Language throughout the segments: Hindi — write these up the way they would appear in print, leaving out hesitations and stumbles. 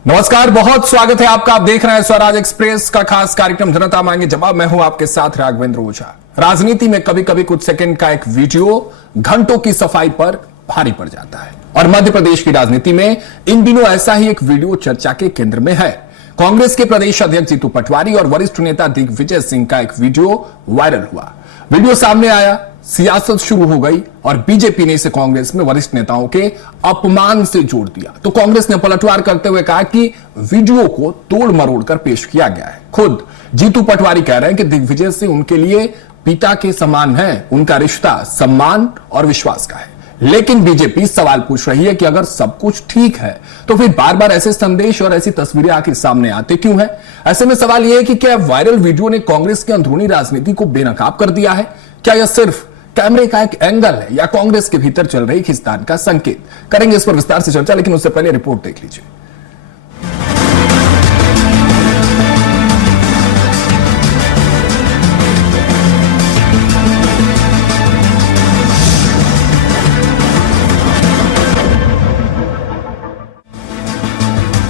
नमस्कार, बहुत स्वागत है आपका। आप देख रहे हैं स्वराज एक्सप्रेस का खास कार्यक्रम जनता मांगे जवाब। मैं हूं आपके साथ राघवेंद्र ओझा। राजनीति में कभी कभी कुछ सेकंड का एक वीडियो घंटों की सफाई पर भारी पड़ जाता है और मध्य प्रदेश की राजनीति में इन दिनों ऐसा ही एक वीडियो चर्चा के केंद्र में है। कांग्रेस के प्रदेश अध्यक्ष जीतू पटवारी और वरिष्ठ नेता दिग्विजय सिंह का एक वीडियो वायरल हुआ। वीडियो सामने आया, सियासत शुरू हो गई और बीजेपी ने इसे कांग्रेस में वरिष्ठ नेताओं के अपमान से जोड़ दिया। तो कांग्रेस ने पलटवार करते हुए कहा कि वीडियो को तोड़ मरोड़ कर पेश किया गया है। खुद जीतू पटवारी कह रहे हैं कि दिग्विजय सिंह उनके लिए पिता के समान हैं, उनका रिश्ता सम्मान और विश्वास का है। लेकिन बीजेपी सवाल पूछ रही है कि अगर सब कुछ ठीक है तो फिर बार बार ऐसे संदेश और ऐसी तस्वीरें आखिर सामने आते क्यों हैं? ऐसे में सवाल यह है कि क्या वायरल वीडियो ने कांग्रेस की अंदरूनी राजनीति को बेनकाब कर दिया है? क्या यह सिर्फ कैमरे का एक एंगल है या कांग्रेस के भीतर चल रही खिंचातान का संकेत? करेंगे इस पर विस्तार से चर्चा, लेकिन उससे पहले रिपोर्ट देख लीजिए।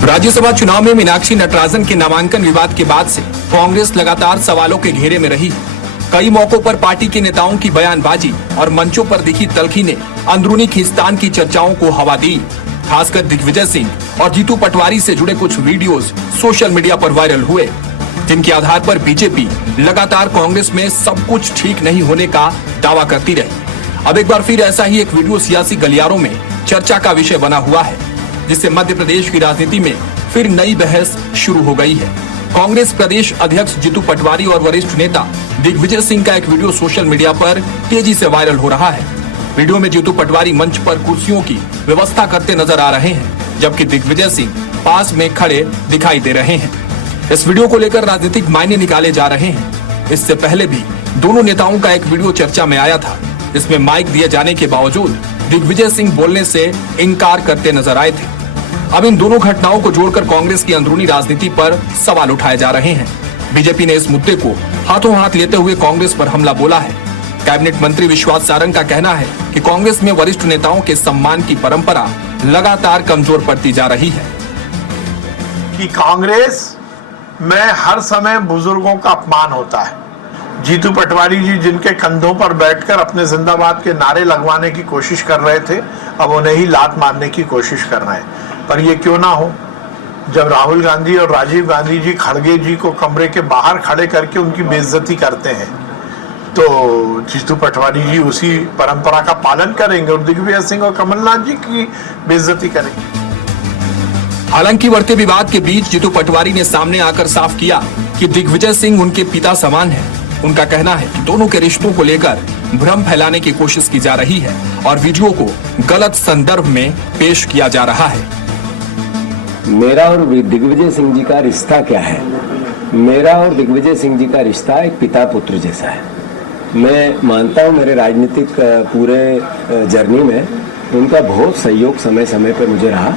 राज्यसभा चुनाव में मीनाक्षी नटराजन के नामांकन विवाद के बाद से कांग्रेस लगातार सवालों के घेरे में रही। कई मौकों पर पार्टी के नेताओं की बयानबाजी और मंचों पर दिखी तल्खी ने अंदरूनी खींचतान की चर्चाओं को हवा दी। खासकर दिग्विजय सिंह और जीतू पटवारी से जुड़े कुछ वीडियोस सोशल मीडिया पर वायरल हुए, जिनके आधार पर बीजेपी लगातार कांग्रेस में सब कुछ ठीक नहीं होने का दावा करती रही। अब एक बार फिर ऐसा ही एक वीडियो सियासी गलियारों में चर्चा का विषय बना हुआ है, जिससे मध्य प्रदेश की राजनीति में फिर नई बहस शुरू हो गई है। कांग्रेस प्रदेश अध्यक्ष जीतू पटवारी और वरिष्ठ नेता दिग्विजय सिंह का एक वीडियो सोशल मीडिया पर तेजी से वायरल हो रहा है। वीडियो में जीतू पटवारी मंच पर कुर्सियों की व्यवस्था करते नजर आ रहे हैं, जबकि दिग्विजय सिंह पास में खड़े दिखाई दे रहे हैं। इस वीडियो को लेकर राजनीतिक मायने निकाले जा रहे हैं। इससे पहले भी दोनों नेताओं का एक वीडियो चर्चा में आया था, जिसमें माइक दिए जाने के बावजूद दिग्विजय सिंह बोलने से इनकार करते नजर आए थे। अब इन दोनों घटनाओं को जोड़कर कांग्रेस की अंदरूनी राजनीति पर सवाल उठाए जा रहे हैं। बीजेपी ने इस मुद्दे को हाथों हाथ लेते हुए कांग्रेस पर हमला बोला है। कैबिनेट मंत्री विश्वास सारंग का कहना है कि कांग्रेस में वरिष्ठ नेताओं के सम्मान की परंपरा लगातार कमजोर पड़ती जा रही है। कि कांग्रेस में हर समय बुजुर्गों का अपमान होता है। जीतू पटवारी जी जिनके कंधों पर बैठकर अपने जिंदाबाद के नारे लगवाने की कोशिश कर रहे थे, अब उन्हें ही लात मारने की कोशिश कर रहे हैं। पर ये क्यों ना हो, जब राहुल गांधी और राजीव गांधी जी खड़गे जी को कमरे के बाहर खड़े करके उनकी बेइज्जती करते हैं, तो जीतू पटवारी जी उसी परंपरा का पालन करेंगे और दिग्विजय सिंह और कमलनाथ जी की बेइज्जती करेंगे। हालांकि बढ़ते विवाद के बीच जीतू पटवारी ने सामने आकर साफ किया कि दिग्विजय सिंह उनके पिता समान है। उनका कहना है कि दोनों के रिश्तों को लेकर भ्रम फैलाने की कोशिश की जा रही है और वीडियो को गलत संदर्भ में पेश किया जा रहा है। मेरा और दिग्विजय सिंह जी का रिश्ता क्या है? मेरा और दिग्विजय सिंह जी का रिश्ता एक पिता पुत्र जैसा है। मैं मानता हूँ मेरे राजनीतिक पूरे जर्नी में उनका बहुत सहयोग समय समय पर मुझे रहा।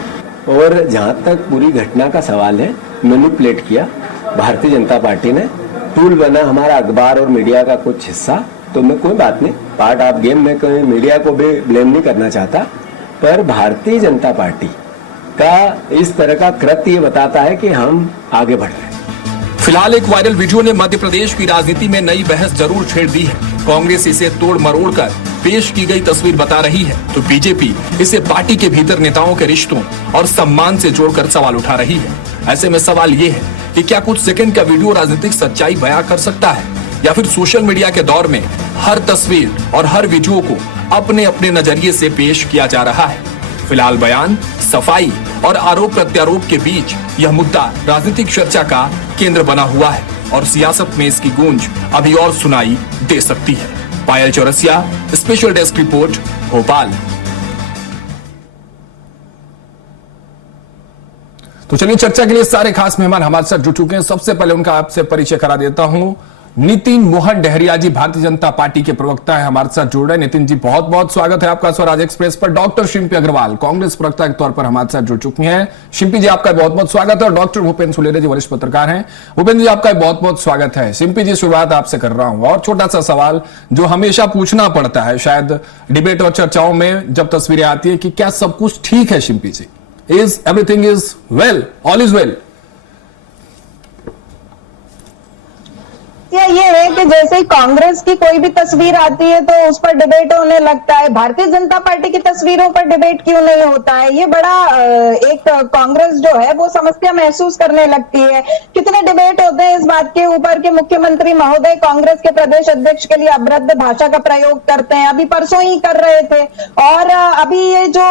और जहाँ तक पूरी घटना का सवाल है, मैनिपुलेट किया भारतीय जनता पार्टी ने, टूल बना हमारा अखबार और मीडिया का कुछ हिस्सा, तो मैं कोई बात नहीं, पार्ट ऑफ गेम में कोई मीडिया को भी ब्लेम नहीं करना चाहता, पर भारतीय जनता पार्टी का इस तरह का कृत्य बताता है कि हम आगे बढ़ रहे हैं। फिलहाल एक वायरल वीडियो ने मध्य प्रदेश की राजनीति में नई बहस जरूर छेड़ दी है। कांग्रेस इसे तोड़ मरोड़ कर पेश की गई तस्वीर बता रही है, तो बीजेपी इसे पार्टी के भीतर नेताओं के रिश्तों और सम्मान से जोड़कर सवाल उठा रही है। ऐसे में सवाल ये है कि क्या कुछ सेकंड का वीडियो राजनीतिक सच्चाई बयां कर सकता है, या फिर सोशल मीडिया के दौर में हर तस्वीर और हर वीडियो को अपने अपने नजरिए से पेश किया जा रहा है। फिलहाल बयान, सफाई और आरोप प्रत्यारोप के बीच यह मुद्दा राजनीतिक चर्चा का केंद्र बना हुआ है और सियासत में इसकी गूंज अभी और सुनाई दे सकती है। Payal Chaurasia, special desk report, Bhopal. तो चलिए, चर्चा के लिए सारे खास मेहमान हमारे साथ जुड़ चुके हैं। सबसे पहले उनका आपसे परिचय करा देता हूं। नितिन मोहन डहरिया जी भारतीय जनता पार्टी के प्रवक्ता है, हमारे साथ जुड़ रहे हैं। नितिन जी, बहुत बहुत स्वागत है आपका स्वराज एक्सप्रेस पर। डॉक्टर शिंपी अग्रवाल कांग्रेस प्रवक्ता के तौर पर हमारे साथ जुड़ चुकी हैं। शिंपी जी, आपका बहुत बहुत स्वागत है। और डॉक्टर भूपेंद्र सुलेरे जी वरिष्ठ पत्रकार हैं। भूपेंद्र जी, आपका बहुत बहुत स्वागत है। शिंपी जी, शुरुआत आपसे कर रहा हूं और छोटा सा सवाल जो हमेशा पूछना पड़ता है शायद डिबेट और चर्चाओं में जब तस्वीरें आती है कि क्या सब कुछ ठीक है शिंपी जी? is everything is well, all is well? ये है कि जैसे ही कांग्रेस की कोई भी तस्वीर आती है तो उस पर डिबेट होने लगता है, भारतीय जनता पार्टी की तस्वीरों पर डिबेट क्यों नहीं होता है? ये बड़ा एक कांग्रेस जो है वो समस्या महसूस करने लगती है। कितने डिबेट होते हैं इस बात के ऊपर कि मुख्यमंत्री महोदय कांग्रेस के प्रदेश अध्यक्ष के लिए अभद्र भाषा का प्रयोग करते हैं, अभी परसों ही कर रहे थे। और अभी ये जो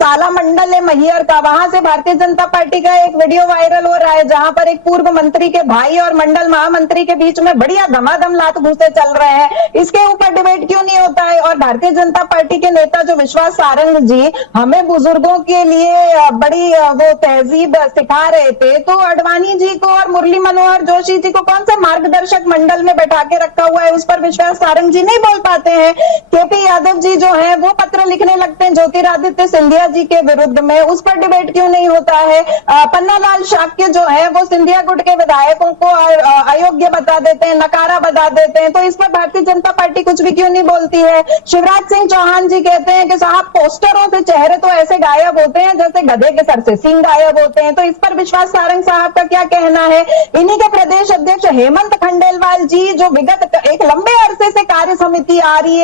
ताला मंडल है मैहर का, वहां से भारतीय जनता पार्टी का एक वीडियो वायरल हो रहा है जहां पर एक पूर्व मंत्री के भाई और मंडल महामंत्री के बीच में बढ़िया धमाधम लात घूसे चल रहे हैं। इसके ऊपर डिबेट क्यों नहीं होता है? और भारतीय जनता पार्टी के नेता जो विश्वास सारंग जी हमें बुजुर्गों के लिए बड़ी वो तहजीब सिखा रहे थे, तो अडवाणी जी को और मुरली मनोहर जोशी जी को कौन से मार्गदर्शक मंडल में बैठा के रखा हुआ है, उस पर विश्वास सारंग जी नहीं बोल पाते हैं। केपी यादव जी जो है वो पत्र लिखने लगते हैं ज्योतिरादित्य सिंधिया जी के विरुद्ध में, उस पर डिबेट क्यों नहीं होता है? पन्नालाल शाक्य जो है वो सिंधिया गुट के विधायकों को अयोग्य बता देते हैं, नकारा बता देते हैं, तो इस पर भारतीय जनता पार्टी कुछ भी क्यों नहीं बोलती है? शिवराज सिंह चौहान जी कहते हैं कि साहब पोस्टरों से चेहरे तो ऐसे गायब होते हैं जैसे गधे के सर से सींग गायब होते हैं, तो इस पर विश्वास सारंग साहब का क्या कहना है? इन्हीं के प्रदेश अध्यक्ष हेमंत खंडेलवाल जी जो विगत एक लंबे अरसे से कार्य समिति आ रही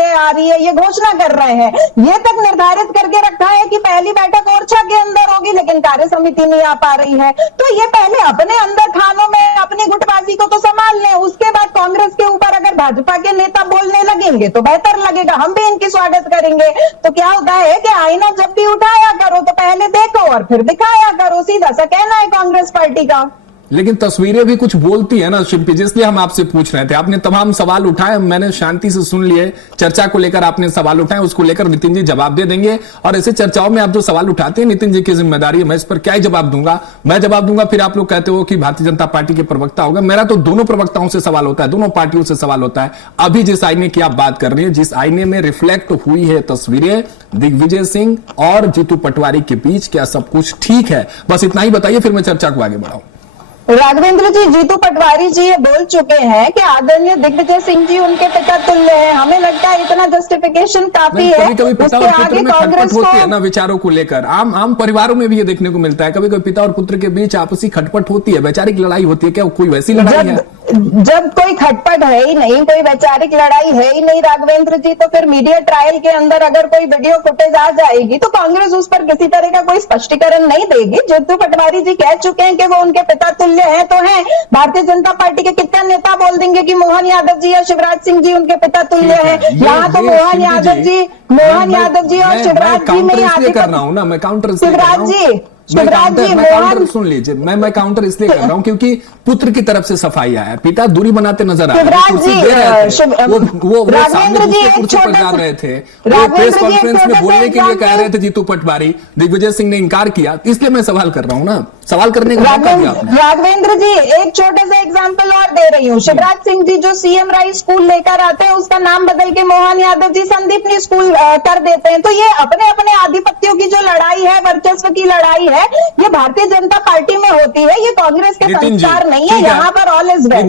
है ये घोषणा कर रहे हैं, ये तक निर्धारित करके रखा है कि पहली बैठक ओरछा के अंदर होगी, लेकिन कार्य समिति नहीं आ पा रही है। तो ये पहले अपने अंदर खानों में अपनी गुटबाजी को तो संभाल लें, उसके बाद कांग्रेस के ऊपर अगर भाजपा के नेता बोलने लगेंगे तो बेहतर लगेगा, हम भी इनकी स्वागत करेंगे। तो क्या होता है कि आईना जब भी उठाया करो तो पहले देखो और फिर दिखाया करो, सीधा सा कहना है कांग्रेस पार्टी का। लेकिन तस्वीरें भी कुछ बोलती है ना शिल्पी जी, इसलिए हम आपसे पूछ रहे थे। आपने तमाम सवाल उठाए, मैंने शांति से सुन लिए, चर्चा को लेकर आपने सवाल उठाए, उसको लेकर नितिन जी जवाब दे देंगे। और ऐसे चर्चाओं में आप जो सवाल उठाते हैं नितिन जी की जिम्मेदारी है, मैं इस पर क्या ही जवाब दूंगा, मैं जवाब दूंगा, फिर आप लोग कहते हो कि भारतीय जनता पार्टी के प्रवक्ता होगा। मेरा तो दोनों प्रवक्ताओं से सवाल होता है, दोनों पार्टियों से सवाल होता है। अभी जिस आईने की आप बात कर रही है, जिस आईने में रिफ्लेक्ट हुई है तस्वीरें दिग्विजय सिंह और जीतू पटवारी के बीच, क्या सब कुछ ठीक है? बस इतना ही बताइए, फिर मैं चर्चा को आगे बढ़ाऊं। राघवेंद्र जी, जीतू पटवारी जी ये बोल चुके हैं कि आदरणीय दिग्विजय सिंह जी उनके पिता तुल्य हैं। हमें लगता है इतना जस्टिफिकेशन काफी है। कभी पिता और पुत्र में खटपट को होती है ना विचारों को लेकर, आम परिवारों में भी ये देखने को मिलता है। कभी कभी पिता और पुत्र के बीच आपसी खटपट होती है, वैचारिक लड़ाई होती है। क्या कोई वैसी लड़ाई है? जब कोई खटपट है ही नहीं, कोई वैचारिक लड़ाई है ही नहीं राघवेंद्र जी, तो फिर मीडिया ट्रायल के अंदर अगर कोई वीडियो फुटेज आ जाएगी तो कांग्रेस उस पर किसी तरह का कोई स्पष्टीकरण नहीं देगी। जीतू पटवारी जी कह चुके हैं कि वो उनके पिता तुल्य है तो है। भारतीय जनता पार्टी के कितने नेता बोल देंगे कि मोहन यादव जी या शिवराज सिंह जी उनके पिता तुल्य है? यहाँ तो मोहन यादव जी और शिवराज जी में आगे कर रहा हूँ ना, मैं काउंटर शिवराज जी सुन लीजिए, मैं काउंटर इसलिए कर रहा हूँ क्योंकि पुत्र की तरफ से सफाई आया, पिता दूरी बनाते नजर आ रहे हैं। वो कुर्सी पर जा रहे थे, प्रेस कॉन्फ्रेंस में बोलने के लिए कह रहे थे जीतू पटवारी, दिग्विजय सिंह ने इनकार किया, इसलिए मैं सवाल कर रहा हूँ ना, सवाल करने का मौका दिया आपने। राघवेंद्र जी एक छोटे से एग्जाम्पल और दे रही हूँ। शिवराज सिंह जी जो सीएम राइस स्कूल लेकर आते हैं उसका नाम बदल के मोहन यादव जी संदीपनी स्कूल कर देते हैं। तो ये अपने अपने आधिपत्यों की जो लड़ाई है, वर्चस्व की लड़ाई है, ये भारतीय जनता पार्टी में होती है, ये कांग्रेस के संस्कार नहीं है। यहाँ पर all is well.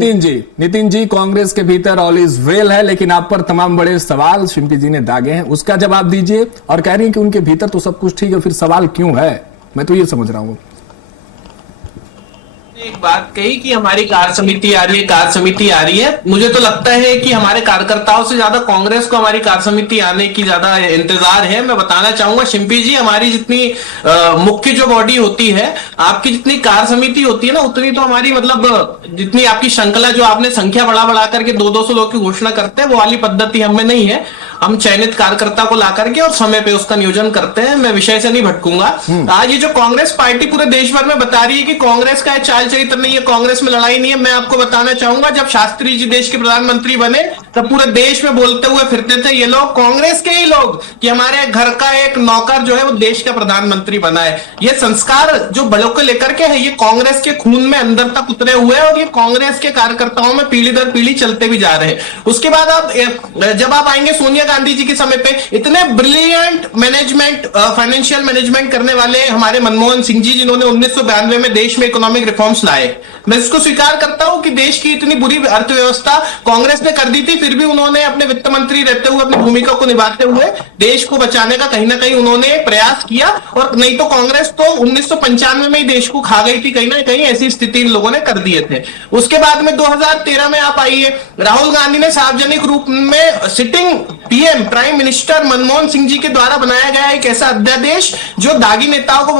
Nitin ji Congress के भीतर ऑल इज वेल है, लेकिन आप पर तमाम बड़े सवाल शिल्पी जी ने दागे हैं, उसका जवाब दीजिए। और कह रही है कि उनके भीतर तो सब कुछ ठीक है, फिर सवाल क्यों है? मैं तो ये समझ रहा हूँ। एक बात कही कि हमारी कार्य समिति आ रही है, मुझे तो लगता है कि हमारे कार्यकर्ताओं से ज्यादा कांग्रेस को हमारी कार्य समिति आने की ज्यादा इंतजार है। मैं बताना चाहूंगा शिल्पी जी, हमारी जितनी मुख्य जो बॉडी होती है, आपकी जितनी कार्य समिति होती है ना, उतनी तो हमारी मतलब जितनी आपकी श्रृंखला जो आपने संख्या बढ़ा करके 200 लोग की घोषणा करते हैं, वो वाली पद्धति हमें नहीं है। हम चयनित कार्यकर्ता को ला करके और समय पे उसका नियोजन करते हैं। मैं विषय से नहीं भटकूंगा। आज ये जो कांग्रेस पार्टी पूरे देश भर में बता रही है कि कांग्रेस का चाल चरित्र नहीं है, कांग्रेस में लड़ाई नहीं है, मैं आपको बताना चाहूंगा जब शास्त्री जी देश के प्रधानमंत्री बने तब पूरे देश में बोलते हुए फिरते थे ये लोग, कांग्रेस के ही लोग, कि हमारे घर का एक नौकर जो है वो देश का प्रधानमंत्री बना है। ये संस्कार जो बड़ों को लेकर के है, ये कांग्रेस के खून में अंदर तक उतरे हुए हैं और ये कांग्रेस के कार्यकर्ताओं में पीढ़ी दर पीढ़ी चलते भी जा रहे हैं। उसके बाद आप जब आप आएंगे सोनिया गांधी जी के समय पे, इतने ब्रिलियंट मैनेजमेंट, फाइनेंशियल मैनेजमेंट करने वाले हमारे मनमोहन सिंह जी, जिन्होंने 1992 में देश में इकोनॉमिक रिफॉर्म्स लाए। मैं इसको स्वीकार करता हूं कि देश की इतनी बुरी अर्थव्यवस्था कांग्रेस ने कर दी थी, फिर भी उन्होंने अपने वित्त मंत्री रहते हुए अपनी भूमिका को निभाते हुए देश को बचाने का कहीं ना कहीं उन्होंने प्रयास किया। और नहीं तो कांग्रेस तो 1995 में ही देश को खा गई थी, कहीं ना कहीं ऐसी स्थिति इन लोगों ने कर दिए थे। उसके बाद में 2013 में आप आइए, राहुल गांधी ने सार्वजनिक रूप में sitting PM prime minister Manmohan Singh ji के द्वारा बनाया गया एक ऐसा अध्यादेश जो दागी नेताओं को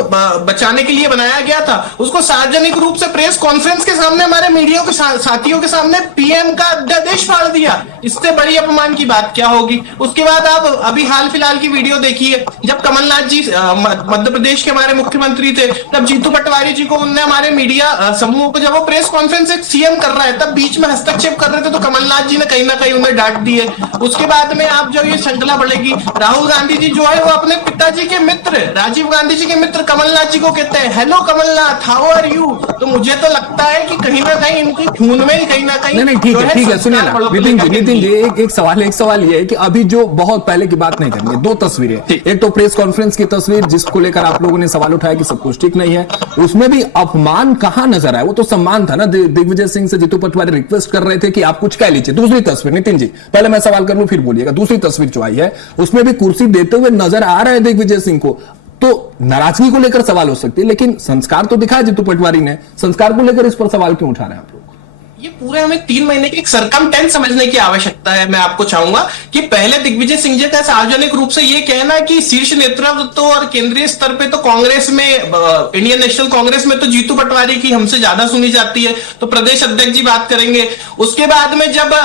बचाने के लिए बनाया गया था, उसको सार्वजनिक रूप से प्रेस कॉन्फ्रेंस के सामने हमारे मीडिया के साथियों के सामने पीएम का अध्यादेश फाड़ दिया। इससे बड़ी अपमान की बात क्या होगी। उसके बाद आप अभी हाल फिलहाल की वीडियो देखिए, जब कमलनाथ जी मध्य प्रदेश के हमारे मुख्यमंत्री थे, तब जीतू पटवारी जी को उनने हमारे मीडिया समूह को, जब वो प्रेस कॉन्फ्रेंस एक सीएम कर रहा है तब बीच में हस्तक्षेप कर रहे थे, तो कमलनाथ जी ने कहीं ना कहीं उन्हें डांट दिए। उसके बाद में आप जो ये श्रृंखला बढ़ेगी, राहुल गांधी जी जो है वो अपने पिताजी के मित्र राजीव गांधी जी के मित्र कमलनाथ जी को कहते हैं hello Kamal Nath, how are you. तो मुझे तो लगता है कि कहीं ना कहीं इनके खून में ही कहीं ना कहीं नहीं ठीक है सुनिए ना नितिन जी, एक सवाल ये है कि अभी जो बहुत पहले की बात नहीं करेंगे, दो तस्वीरें, एक तो प्रेस कॉन्फ्रेंस की तस्वीर जिसको लेकर आप लोगों ने सवाल उठाया कि सब कुछ ठीक नहीं है, उसमें भी अपमान कहां नजर आया, वो तो सम्मान था ना। दिग्विजय सिंह से जीतू पटवारी रिक्वेस्ट कर रहे थे कि आप कुछ कह लीजिए। दूसरी तस्वीर नितिन जी, पहले मैं सवाल कर लूं फिर बोलिएगा। दूसरी तस्वीर जो आई है उसमें भी कुर्सी देते हुए नजर आ रहा है दिग्विजय सिंह को, तो नाराजगी को लेकर सवाल हो सकती है, लेकिन संस्कार तो दिखाया जीतू पटवारी ने, संस्कार को लेकर इस पर सवाल क्यों उठा रहे हैं आप लोग? ये पूरे हमें 3 महीने की एक सरकमटेंस समझने की आवश्यकता है। मैं आपको चाहूंगा कि पहले दिग्विजय सिंह जी का सार्वजनिक रूप से ये कहना कि शीर्ष नेतृत्व तो और केंद्रीय स्तर पे तो कांग्रेस में, इंडियन नेशनल कांग्रेस में तो जीतू पटवारी की हमसे ज्यादा सुनी जाती है, तो प्रदेश अध्यक्ष जी बात करेंगे। उसके बाद में जब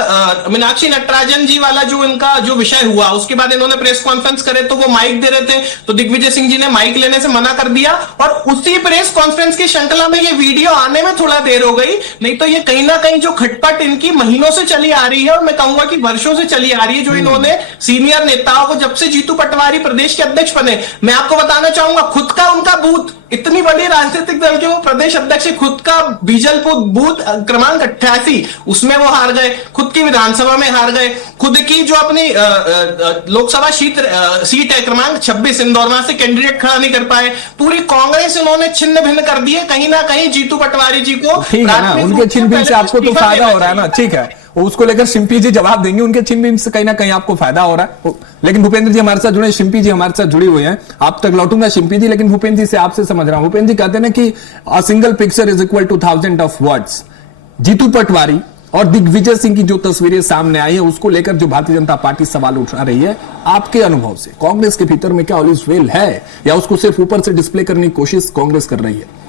मीनाक्षी नटराजन जी वाला जो इनका जो विषय हुआ, उसके बाद इन्होंने प्रेस कॉन्फ्रेंस करे तो वो माइक दे रहे थे, तो दिग्विजय सिंह जी ने माइक लेने से मना कर दिया, और उसी प्रेस कॉन्फ्रेंस की श्रृंखला में ये वीडियो आने में थोड़ा देर हो गई। नहीं तो ये कहीं ना कहीं जो खटपट इनकी महीनों से चली आ रही है, और मैं कहूंगा कि वर्षों से चली आ रही है, जो इन्होंने सीनियर नेताओं को, जब से जीतू पटवारी प्रदेश के अध्यक्ष बने, मैं आपको बताना चाहूंगा खुद का उनका बूथ, इतनी बड़ी राजनीतिक दल के वो प्रदेश अध्यक्ष, खुद का बीजलपुर बूथ क्रमांक 88 उसमें वो हार गए, खुद की विधानसभा में हार गए, खुद की जो अपनी लोकसभा सीट है क्रमांक 26 इंदौर, वहां से कैंडिडेट खड़ा नहीं कर पाए। पूरी कांग्रेस इन्होंने छिन्न भिन्न कर दी है। कहीं ना कहीं जीतू पटवारी जी को, ठीक है ना, उनके छिन्न भिन्न से आपको तो फायदा हो रहा है ना, ठीक है, उसको लेकर शिंपी जी जवाब देंगे, उनके छिन्न भिन्न से कहीं ना कहीं आपको फायदा हो रहा है। लेकिन भूपेंद्र जी हमारे साथ जुड़े, शिंपी जी हमारे साथ जुड़ी हुई हैं, आप तक लौटूंगा शिंपी जी, लेकिन भूपेंद्र जी से आपसे समझ रहा हूं। भूपेंद्र जी कहते हैं ना कि a single picture is equal to 1000 of words. Jitu Patwari और दिग्विजय सिंह की जो तस्वीरें सामने आई है, उसको लेकर जो भारतीय जनता पार्टी सवाल उठा रही है, आपके अनुभव से कांग्रेस के भीतर में क्या ऑल इज वेल है, या उसको सिर्फ ऊपर से डिस्प्ले करने की कोशिश कांग्रेस कर रही है?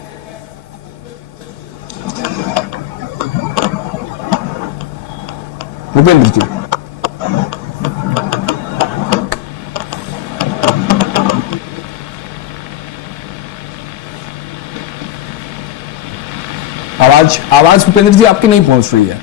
भूपेंद्र जी, आवाज भूपेंद्र जी आपकी नहीं पहुंच रही है।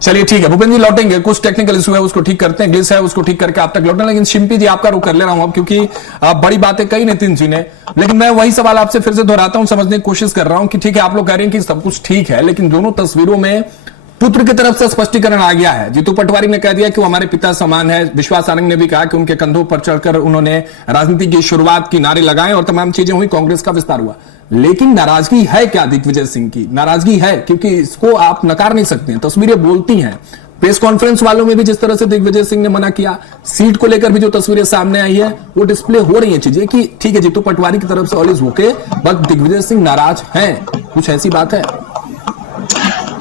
चलिए ठीक है भूपेंद्र जी, लौटेंगे, कुछ टेक्निकल इशू है उसको ठीक करते हैं, ग्लिच है उसको ठीक करके आप तक लौटें। लेकिन शिंपी जी आपका रुख कर ले रहा हूं अब, क्योंकि बड़ी बातें कही नितिन जी ने, लेकिन मैं वही सवाल आपसे फिर से दोहराता हूं, समझने की कोशिश कर रहा हूं कि ठीक है आप लोग कह रहे हैं कि सब कुछ ठीक है, लेकिन दोनों तस्वीरों में पुत्र की तरफ से स्पष्टीकरण आ गया है। जीतू पटवारी ने कह दिया कि वो हमारे पिता समान है, विश्वास सारंग ने भी कहा कि उनके कंधों पर चढ़कर उन्होंने राजनीति की शुरुआत की, नारे लगाए और तमाम चीजें हुई, कांग्रेस का विस्तार हुआ। लेकिन नाराजगी है क्या दिग्विजय सिंह की? नाराजगी है, क्योंकि इसको आप नकार नहीं सकते हैं, तस्वीरें बोलती हैं। प्रेस कॉन्फ्रेंस वालों में भी जिस तरह से दिग्विजय सिंह ने मना किया, सीट को लेकर भी जो तस्वीरें सामने आई है वो डिस्प्ले हो रही है चीजें कि ठीक है जीतू पटवारी की तरफ से all is okay, but Digvijaya Singh नाराज हैं, कुछ ऐसी बात है?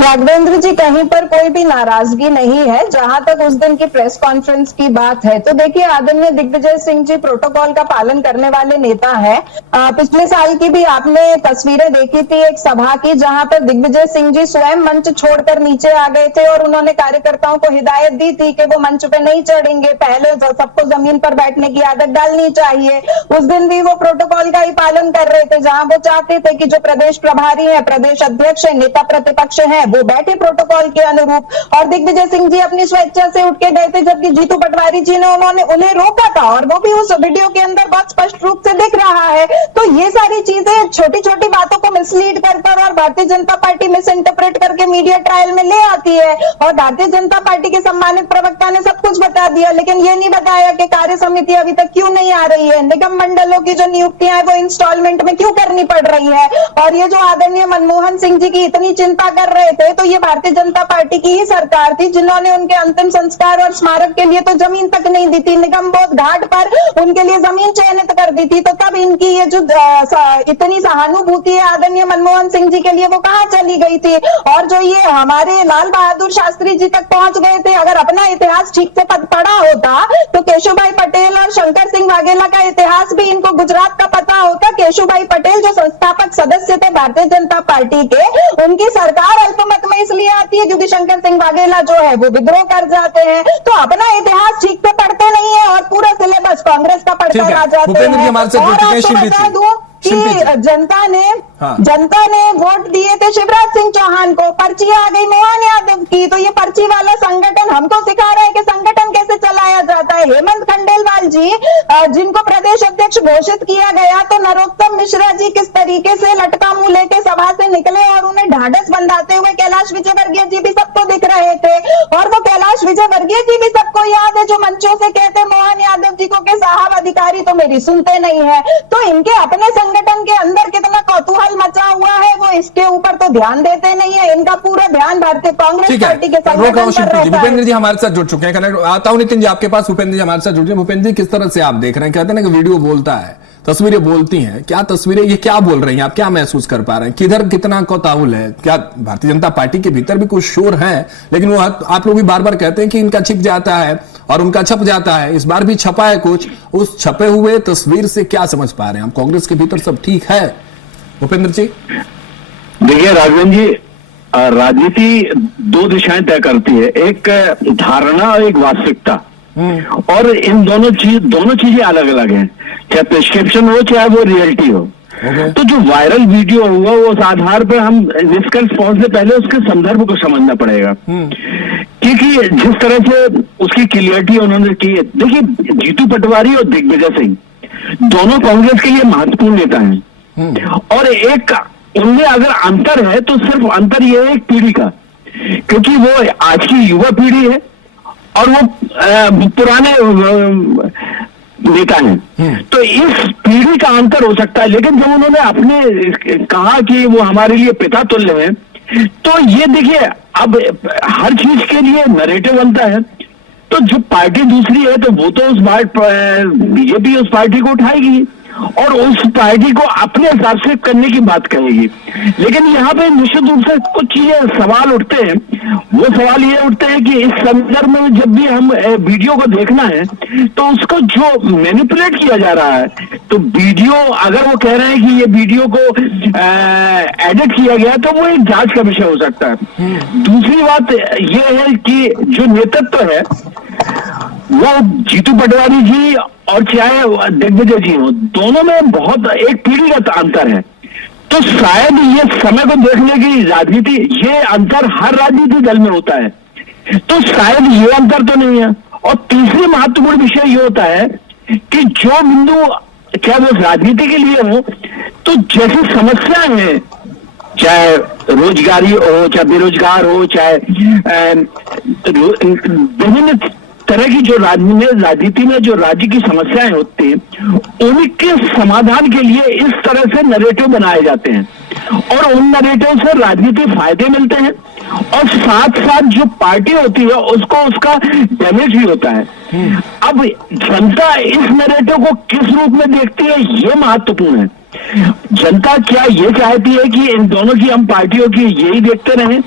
राघवेंद्र जी, कहीं पर कोई भी नाराजगी नहीं है। जहां तक उस दिन की प्रेस कॉन्फ्रेंस की बात है, तो देखिए आदरणीय दिग्विजय सिंह जी प्रोटोकॉल का पालन करने वाले नेता हैं। पिछले साल की भी आपने तस्वीरें देखी थी एक सभा की, जहां पर दिग्विजय सिंह जी स्वयं मंच छोड़कर नीचे आ गए थे और उन्होंने कार्यकर्ताओं को हिदायत दी थी कि वो मंच पे नहीं चढ़ेंगे, पहले सबको जमीन पर बैठने की आदत डालनी चाहिए। उस दिन भी वो प्रोटोकॉल का ही पालन कर रहे थे, जहां वो चाहते थे कि जो प्रदेश प्रभारी है, प्रदेश अध्यक्ष है, नेता प्रतिपक्ष है, वो बैठे प्रोटोकॉल के अनुरूप, और दिग्विजय सिंह जी अपनी स्वेच्छा से उठ के गए थे, जबकि जीतू पटवारी जी ने उन्हें रोका था, और वो भी उस वीडियो के अंदर बहुत स्पष्ट रूप से दिख रहा है। तो ये सारी चीजें छोटी छोटी बातों को मिसलीड कर और Bharatiya Janata party miss interpret करके मीडिया ट्रायल में ले आती है, और भारतीय जनता पार्टी के सम्मानित प्रवक्ता ने सब कुछ बता दिया, लेकिन ये नहीं बताया कि कार्य समिति अभी तक क्यों नहीं आ रही है, निगम मंडलों की जो नियुक्तियां है वो इंस्टॉलमेंट में क्यों करनी पड़ रही है, और ये जो आदरणीय मनमोहन सिंह जी की इतनी चिंता कर रहे थे, तो ये भारतीय जनता पार्टी की ही सरकार थी जिन्होंने उनके अंतिम संस्कार और स्मारक के लिए तो जमीन तक नहीं दी थी, निगम बोध घाट पर उनके लिए जमीन चयनित कर दी थी। तो तब इनकी ये जो इतनी सहानुभूति है आदरणीय मनमोहन सिंह जी के लिए, वो कहाँ चली गई थी? और जो ये हमारे लाल बहादुर शास्त्री जी तक पहुंच गए थे, अगर अपना इतिहास ठीक से पढ़ा होता तो केशुभाई पटेल और शंकर सिंह वाघेला का इतिहास भी इनको गुजरात का पता होता। केशुभाई पटेल जो संस्थापक सदस्य थे भारतीय जनता पार्टी के, उनकी सरकार अल्पमत में इसलिए आती है क्योंकि शंकर सिंह वाघेला जो है वो विद्रोह कर जाते हैं। तो अपना इतिहास ठीक से पढ़ते नहीं है और पूरा सिलेबस कांग्रेस का पढ़कर आ जाते हैं। और आपको बता दूं कि जनता ने वोट दिए थे शिवराज सिंह चौहान को, पर्ची आ गई मोहन यादव की। तो ये पर्ची वाला संगठन हमको सिखा रहा है कि संगठन कैसे चलाया जाता है। हेमंत खंडेलवाल जी जिनको प्रदेश अध्यक्ष घोषित किया गया, तो नरोत्तम मिश्रा जी किस तरीके से लटका मुंह लेके सभा से निकले और उन्हें ढांढस बंधाते हुए कैलाश विजयवर्गीय जी भी सबको दिख रहे थे। और वो कैलाश विजयवर्गीय जी भी सबको याद है, जो मंचों से कहते मोहन यादव जी को कि साहब अधिकारी तो मेरी सुनते नहीं है। तो इनके अपने संगठन के अंदर कितना कौतूहल मचा हुआ है, वो इसके ऊपर तो ध्यान देते नहीं है। इनका पूरा ध्यान भारतीय कांग्रेस पार्टी के संगठन पर रहता है। भूपेंद्र जी हमारे साथ जुड़ चुके हैं, कनेक्ट आता हूं नितिन जी आपके पास। भूपेंद्र जी हमारे साथ जुड़ चुके हैं। भूपेंद्र जी किस तरह से आप देख रहे हैं? कहते हैं ना कि वीडियो बोलता है, तस्वीरें बोलती हैं। क्या तस्वीरें ये क्या बोल रही हैं? आप क्या महसूस कर पा रहे हैं? किधर कितना कोताहुल है? क्या भारतीय जनता पार्टी के भीतर भी कुछ शोर है? लेकिन वो आप लोग भी बार बार कहते हैं कि इनका छिप जाता है और उनका छप जाता है। इस बार भी छपा है कुछ। उस छपे हुए तस्वीर से क्या समझ पा रहे हैं? आप कांग्रेस के भीतर सब ठीक है? भूपेंद्र जी देखिए राघवन जी, राजनीति दो दिशाएं तय करती है, एक धारणा और एक वास्तविकता। और इन दोनों चीजें अलग अलग हैं, चाहे प्रिस्क्रिप्शन हो चाहे वो रियलिटी हो। तो जो वायरल वीडियो होगा वो उस आधार पर हम निष्कर्ष पहुंचने पहले उसके संदर्भ को समझना पड़ेगा, क्योंकि जिस तरह से उसकी क्लियरिटी उन्होंने की है। देखिए जीतू पटवारी और दिग्विजय सिंह दोनों कांग्रेस के लिए महत्वपूर्ण नेता हैं, और एक उनमें अगर अंतर है तो सिर्फ अंतर यह है एक पीढ़ी का, क्योंकि वो आज की युवा पीढ़ी है और वो पुराने नेता हैं। तो इस पीढ़ी का अंतर हो सकता है, लेकिन जब उन्होंने अपने कहा कि वो हमारे लिए पिता तुल्य है, तो ये देखिए अब हर चीज के लिए नैरेटिव बनता है। तो जो पार्टी दूसरी है तो वो तो उस बीजेपी उस पार्टी को उठाएगी और उस पार्टी को अपने हिसाब से करने की बात कहेगी। लेकिन यहाँ पे निश्चित रूप से कुछ चीजें सवाल उठते हैं। वो सवाल ये उठते हैं कि इस संदर्भ में जब भी हम वीडियो को देखना है तो उसको जो मैनिपुलेट किया जा रहा है, तो वीडियो अगर वो कह रहे हैं कि ये वीडियो को एडिट किया गया तो वो एक जांच का विषय हो सकता है। दूसरी बात ये है कि जो नेतृत्व है वो जीतू पटवारी जी और चाहे दिग्विजय जी हो, दोनों में बहुत एक पीढ़ीगत अंतर है। तो शायद ये समय को देखने की राजनीति, ये अंतर हर राजनीति दल में होता है, तो शायद ये अंतर तो नहीं है। और तीसरी महत्वपूर्ण विषय ये होता है कि जो बिंदु चाहे वो राजनीति के लिए हो, तो जैसी समस्याएं हैं, चाहे रोजगारी हो, चाहे बेरोजगार हो, चाहे विभिन्न तरह की जो राजनीति में जो राज्य की समस्याएं होती हैं, उनके समाधान के लिए इस तरह से नैरेटिव बनाए जाते हैं और उन नैरेटिव से राजनीति फायदे मिलते हैं और साथ साथ जो पार्टी होती है उसको उसका डैमेज भी होता है। अब जनता इस नैरेटिव को किस रूप में देखती है ये महत्वपूर्ण है। जनता क्या ये चाहती है कि इन दोनों की हम पार्टियों की यही देखते रहें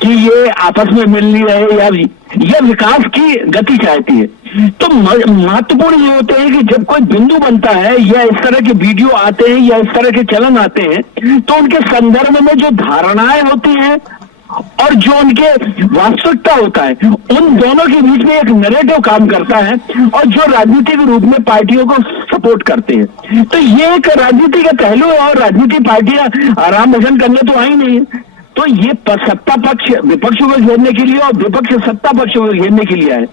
कि ये आपस में मिल नहीं रहे या विकास की गति चाहती है? तो महत्वपूर्ण ये होता है कि जब कोई बिंदु बनता है या इस तरह के वीडियो आते हैं या इस तरह के चलन आते हैं, तो उनके संदर्भ में जो धारणाएं होती हैं और जो उनके वास्तविकता होता है, उन दोनों के बीच में एक नैरेटिव काम करता है और जो राजनीतिक रूप में पार्टियों को सपोर्ट करते हैं। तो ये एक राजनीति का पहलू है और राजनीति पार्टियां आराम भजन करने तो आई नहीं है। तो ये सत्ता पक्ष विपक्ष को घेरने के लिए और विपक्ष सत्ता पक्ष को घेरने के लिए है।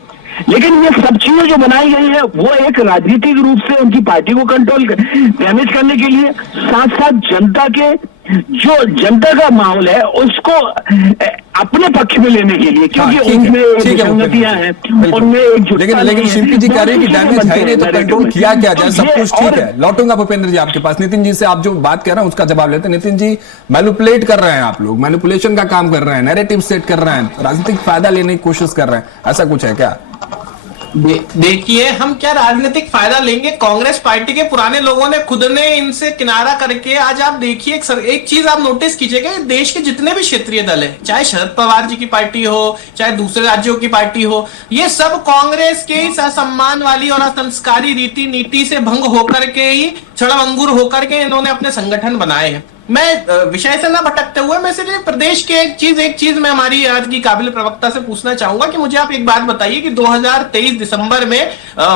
लेकिन ये सब चीजें जो बनाई गई है वो एक राजनीतिक रूप से उनकी पार्टी को कंट्रोल डैमेज करने के लिए, साथ साथ जनता के जो जनता का माहौल है उसको अपने पक्ष में लेने के लिए, क्योंकि उनमें विसंगतियां हैं, उनमें एक लेकिन शिल्पी जी कह रहे हैं कि डैमेज है नहीं तो कंट्रोल किया क्या जाए, सब कुछ ठीक है। लौटूंगा भूपेंद्र जी आपके पास। नितिन जी से आप जो बात कह रहे हैं उसका जवाब लेते हैं। नितिन जी, मैनिपुलेट कर रहे हैं आप लोग, मैनिपुलेशन का काम कर रहे हैं, नैरेटिव सेट कर रहे हैं, राजनीतिक फायदा लेने की कोशिश कर रहे हैं, ऐसा कुछ है क्या? देखिए, हम क्या राजनीतिक फायदा लेंगे? कांग्रेस पार्टी के पुराने लोगों ने खुद ने इनसे किनारा करके, आज आप देखिए एक चीज आप नोटिस कीजिएगा, देश के जितने भी क्षेत्रीय दल है, चाहे शरद पवार जी की पार्टी हो, चाहे दूसरे राज्यों की पार्टी हो, ये सब कांग्रेस के इस असम्मान वाली और असंस्कारी रीति नीति से भंग होकर के ही, छड़भंगुर होकर के इन्होंने अपने संगठन बनाए हैं। मैं विषय से ना भटकते हुए मैं सिर्फ प्रदेश के एक चीज मैं हमारी आज की काबिल प्रवक्ता से पूछना चाहूंगा कि मुझे आप एक बात बताइए कि 2023 दिसंबर में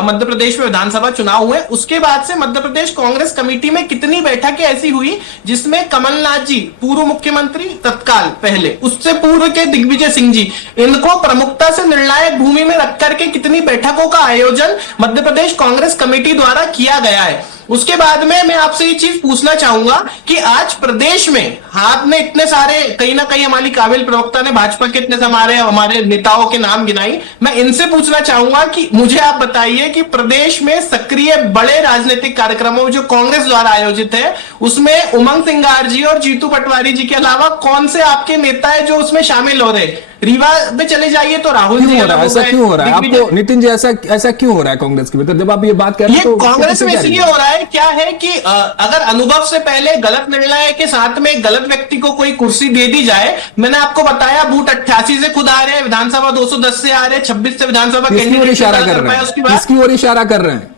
मध्य प्रदेश में विधानसभा चुनाव हुए, उसके बाद से मध्य प्रदेश कांग्रेस कमेटी में कितनी बैठकें ऐसी हुई जिसमें कमलनाथ जी, पूर्व मुख्यमंत्री तत्काल पहले, उससे पूर्व के दिग्विजय सिंह जी, इनको प्रमुखता से निर्णायक भूमि में रख करके कितनी बैठकों का आयोजन मध्य प्रदेश कांग्रेस कमेटी द्वारा किया गया है। उसके बाद में मैं आपसे ये चीज पूछना चाहूंगा कि आज प्रदेश में आपने इतने सारे, कहीं ना कहीं हमारी काबिल प्रवक्ता ने भाजपा के इतने हमारे नेताओं के नाम गिनाई, मैं इनसे पूछना चाहूंगा कि मुझे आप बताइए कि प्रदेश में सक्रिय बड़े राजनीतिक कार्यक्रमों जो कांग्रेस द्वारा आयोजित है, उसमें उमंग सिंगार जी और जीतू पटवारी जी के अलावा कौन से आपके नेता है जो उसमें शामिल हो रहे? रीवा में चले जाइए तो राहुल जी, ऐसा क्यों हो रहा है आपको नितिन जी? ऐसा क्यों हो रहा है कांग्रेस के भीतर जब आप ये बात कर रहे हैं? तो कांग्रेस में इसलिए हो रहा है क्या है कि अगर अनुभव से पहले गलत निर्णय के साथ में गलत व्यक्ति को कोई कुर्सी दे दी जाए, मैंने आपको बताया बूथ 88 से खुद आ रहे हैं, विधानसभा 210 से आ रहे हैं, 26 से विधानसभा कैंडिडेट इशारा कर रहे हैं, किसकी ओर इशारा कर रहे हैं?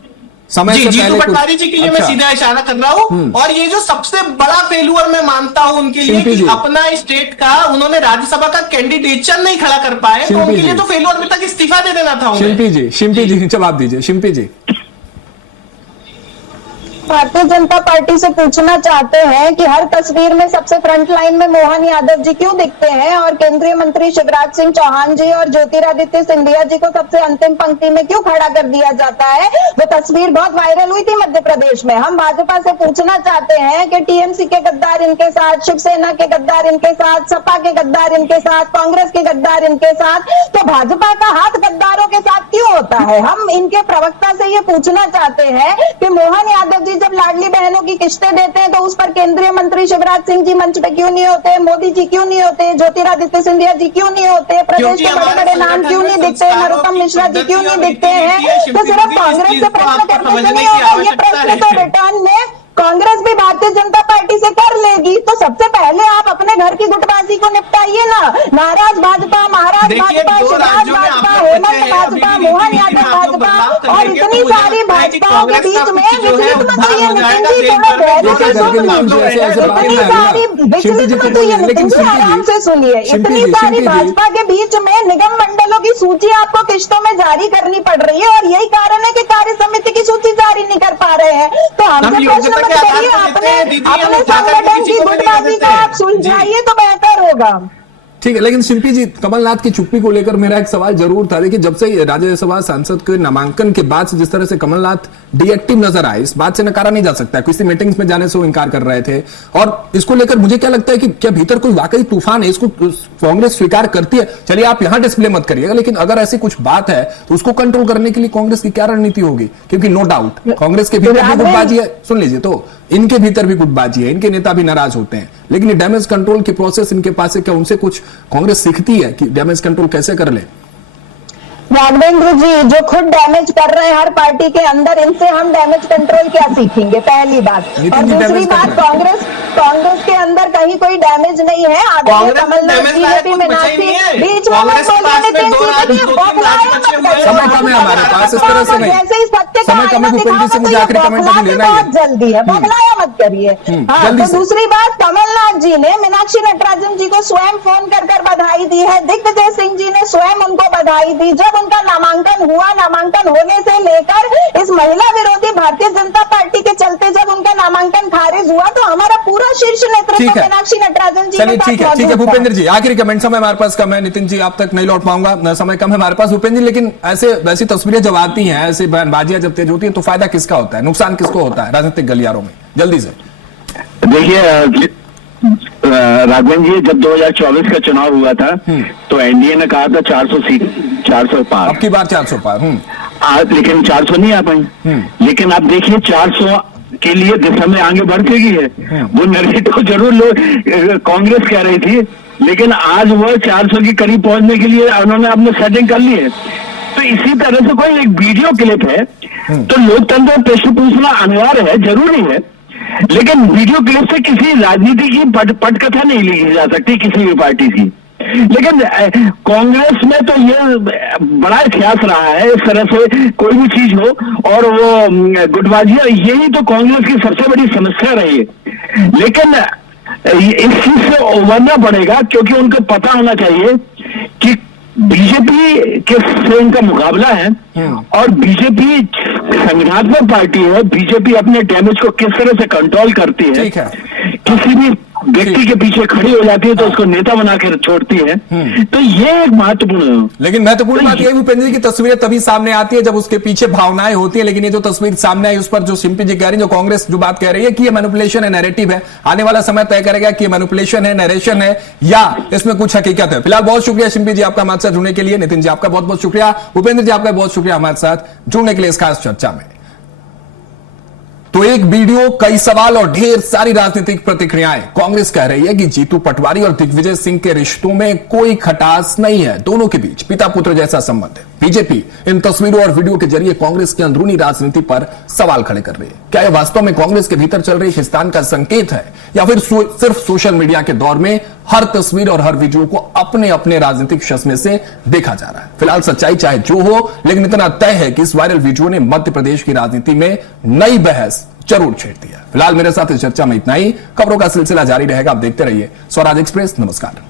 समय जी, जीतू पटवारी जी के लिए मैं सीधा इशारा कर रहा हूं। और ये जो सबसे बड़ा फेल्यूर मैं मानता हूं उनके लिए कि अपना स्टेट का उन्होंने राज्यसभा का कैंडिडेचर नहीं खड़ा कर पाए, तो उनके लिए तो फेल्यूर में तक इस्तीफा दे देना था। शिल्पी जी जवाब दीजिए। शिल्पी जी, भारतीय जनता पार्टी से पूछना चाहते हैं कि हर तस्वीर में सबसे फ्रंट लाइन में मोहन यादव जी क्यों दिखते हैं और केंद्रीय मंत्री शिवराज सिंह चौहान जी और ज्योतिरादित्य सिंधिया जी को सबसे अंतिम पंक्ति में क्यों खड़ा कर दिया जाता है? वो तस्वीर बहुत वायरल हुई थी मध्य प्रदेश में। हम भाजपा से पूछना चाहते हैं कि टीएमसी के गद्दार इनके साथ, शिवसेना के गद्दार इनके साथ, सपा के गद्दार इनके साथ, कांग्रेस के गद्दार इनके साथ, तो भाजपा का हाथ गद्दारों के साथ क्यों होता है? हम इनके प्रवक्ता से ये पूछना चाहते हैं कि मोहन यादव जब लाडली बहनों की किस्तें देते हैं तो उस पर केंद्रीय मंत्री शिवराज सिंह जी मंच पे क्यों नहीं होते? मोदी जी क्यों नहीं होते? ज्योतिरादित्य सिंधिया जी क्यों नहीं होते? प्रदेश के बड़े बड़े नाम क्यों नहीं दिखते? नरोत्तम मिश्रा जी क्यों नहीं दिखते हैं? तो सिर्फ कांग्रेस से प्रश्न करने से नहीं होगा, ये प्रश्न तो रिटर्न में कांग्रेस भी भारतीय जनता पार्टी से कर लेगी। तो सबसे पहले आप अपने घर की गुटबाजी को निपटाइए ना। नाराज भाजपा, महाराज भाजपा, शिवराज भाजपा, हेमंत भाजपा, मोहन यादव भाजपा और इतनी सारी भाजपाओं के बीच में विचलित मत होइए नितिन जी, थोड़ा धैर्य से सुन लीजिए। इतनी सारी विचलित मत होइए नितिन जी, आराम से सुनिए। इतनी सारी भाजपा के बीच में निगम मंडलों की सूची आपको किश्तों में जारी करनी पड़ रही है और यही कारण है कि कार्य समिति की सूची जारी नहीं कर पा रहे हैं। तो हमसे प्रश्न अपने संगठन की गुटबाजी को आप सुलझाइए तो बेहतर होगा। ठीक है, लेकिन शिल्पी जी, कमलनाथ की चुप्पी को लेकर मेरा एक सवाल जरूर था। देखिए, जब से राज्यसभा सांसद के नामांकन के बाद से जिस तरह से कमलनाथ डीएक्टिव नजर आए, इस बात से नकारा नहीं जा सकता है। किसी मीटिंग्स में जाने से वो इनकार कर रहे थे और इसको लेकर मुझे क्या लगता है कि क्या भीतर कोई वाकई तूफान है? इसको कांग्रेस स्वीकार करती है। चलिए, आप यहां डिस्प्ले मत करिएगा, लेकिन अगर ऐसी कुछ बात है तो उसको कंट्रोल करने के लिए कांग्रेस की क्या रणनीति होगी? क्योंकि नो डाउट कांग्रेस के भीतर भी गुटबाजी है। सुन लीजिए, तो इनके भीतर भी गुटबाजी है, इनके नेता भी नाराज होते हैं, लेकिन ये डैमेज कंट्रोल की प्रोसेस इनके पास है। क्या उनसे कुछ कांग्रेस सीखती है कि डैमेज कंट्रोल कैसे कर ले? राघवेंद्र जी जो खुद डैमेज कर रहे हैं हर पार्टी के अंदर, इनसे हम डैमेज कंट्रोल क्या सीखेंगे? पहली बात। और दूसरी बात, कांग्रेस के अंदर कहीं कोई डैमेज नहीं है। आदरणीय कमलनाथ बीजेपी में नाची बीच में मत बोलिए नितिन जी, देखिए बौखलाया मत करिए। समय कम है हमारे पास, इस तरह से नहीं। जैसे ही सत्य का आईना दिखाओगे तो ये बौखलाते बहुत जल्दी है, बौखलाया मत करिए। हाँ, तो दूसरी बात, कमलनाथ जी ने मीनाक्षी नटराजन जी को स्वयं फोन कर बधाई दी है, दिग्विजय सिंह जी ने स्वयं उनको बधाई दी। जब उनका नामांकन हुआ, नामांकन होने से लेकर इस महिला विरोधी भारतीय जनता पार्टी के चलते जब उनका नामांकन खारिज हुआ तो हमारा पूरा शीर्ष नेतृत्व ठीक है। मीनाक्षी नटराजन जी चलिए के साथ ठीक है मौजूद था। भूपेंद्र जी, आखिरी कमेंट, समय हमारे पास कम है। नितिन जी आप तक नहीं लौट पाऊंगा, समय कम है हमारे पास। भूपेंद्र जी, लेकिन ऐसी तस्वीरें जब आती हैं, ऐसी बयानबाजियां जब तेज होती है, तो फायदा किसका होता है, नुकसान किसको होता है राजनीतिक गलियारों में? जल्दी से। देखिए राघवन जी, जब 2024 का चुनाव हुआ था तो एनडीए ने कहा था 400 सीट, 400 पार। अब की बार 400 पार। आज लेकिन 400 नहीं आ पाई। लेकिन आप देखिए 400 के लिए दिशा में आगे बढ़ चुकी है। वो नैरेटिव जरूर लोग कांग्रेस कह रही थी, लेकिन आज वो 400 के करीब पहुंचने के लिए उन्होंने अपने सेटिंग कर ली है। तो इसी तरह से कोई एक वीडियो क्लिप है तो लोकतंत्र में प्रश्न पूछना अनिवार्य है, जरूरी है, लेकिन वीडियो क्लिप से किसी राजनीति की पटकथा नहीं लिखी जा सकती किसी भी पार्टी की। लेकिन कांग्रेस में तो ये बड़ा इतिहास रहा है, इस तरह से कोई भी चीज हो और वो गुटबाजियां, यही तो कांग्रेस की सबसे बड़ी समस्या रही है। लेकिन इस चीज से उभरना पड़ेगा, क्योंकि उनको पता होना चाहिए कि बीजेपी के से इनका मुकाबला है और बीजेपी संगठनात्मक पार्टी है। बीजेपी अपने डैमेज को किस तरह से कंट्रोल करती है, ठीक है। किसी भी व्यक्ति के पीछे खड़ी हो जाती है तो उसको नेता बनाकर छोड़ती है। तो ये एक महत्वपूर्ण है। लेकिन महत्वपूर्ण बात यह भूपेंद्र जी की तस्वीरें तभी सामने आती है जब उसके पीछे भावनाएं होती है। लेकिन ये जो तस्वीर सामने आई उस पर जो सिंपी जी कह रही है, जो कांग्रेस जो बात कह रही है कि ये मैनिपुलेशन है, नैरेटिव है, आने वाला समय तय करेगा कि ये मैनिपुलेशन है, नरेशन है या इसमें कुछ हकीकत है। फिलहाल बहुत शुक्रिया सिंपी जी आपका हमारे साथ जुड़ने के लिए। नितिन जी आपका बहुत बहुत शुक्रिया। भूपेंद्र जी आपका बहुत शुक्रिया हमारे साथ जुड़ने के लिए इस खास चर्चा में। तो एक वीडियो, कई सवाल और ढेर सारी राजनीतिक प्रतिक्रियाएं। कांग्रेस कह रही है कि जीतू पटवारी और दिग्विजय सिंह के रिश्तों में कोई खटास नहीं है, दोनों के बीच पिता पुत्र जैसा संबंध है। बीजेपी इन तस्वीरों और वीडियो के जरिए कांग्रेस की अंदरूनी राजनीति पर सवाल खड़े कर रही है। क्या यह वास्तव में कांग्रेस के भीतर चल रही खिंचातान का संकेत है या फिर सिर्फ सोशल मीडिया के दौर में हर तस्वीर और हर वीडियो को अपने अपने राजनीतिक चश्मे से देखा जा रहा है? फिलहाल सच्चाई चाहे जो हो, लेकिन इतना तय है कि इस वायरल वीडियो ने मध्य प्रदेश की राजनीति में नई बहस जरूर छेड़ दिया। फिलहाल मेरे साथ इस चर्चा में इतना ही। खबरों का सिलसिला जारी रहेगा, आप देखते रहिए स्वराज एक्सप्रेस। नमस्कार।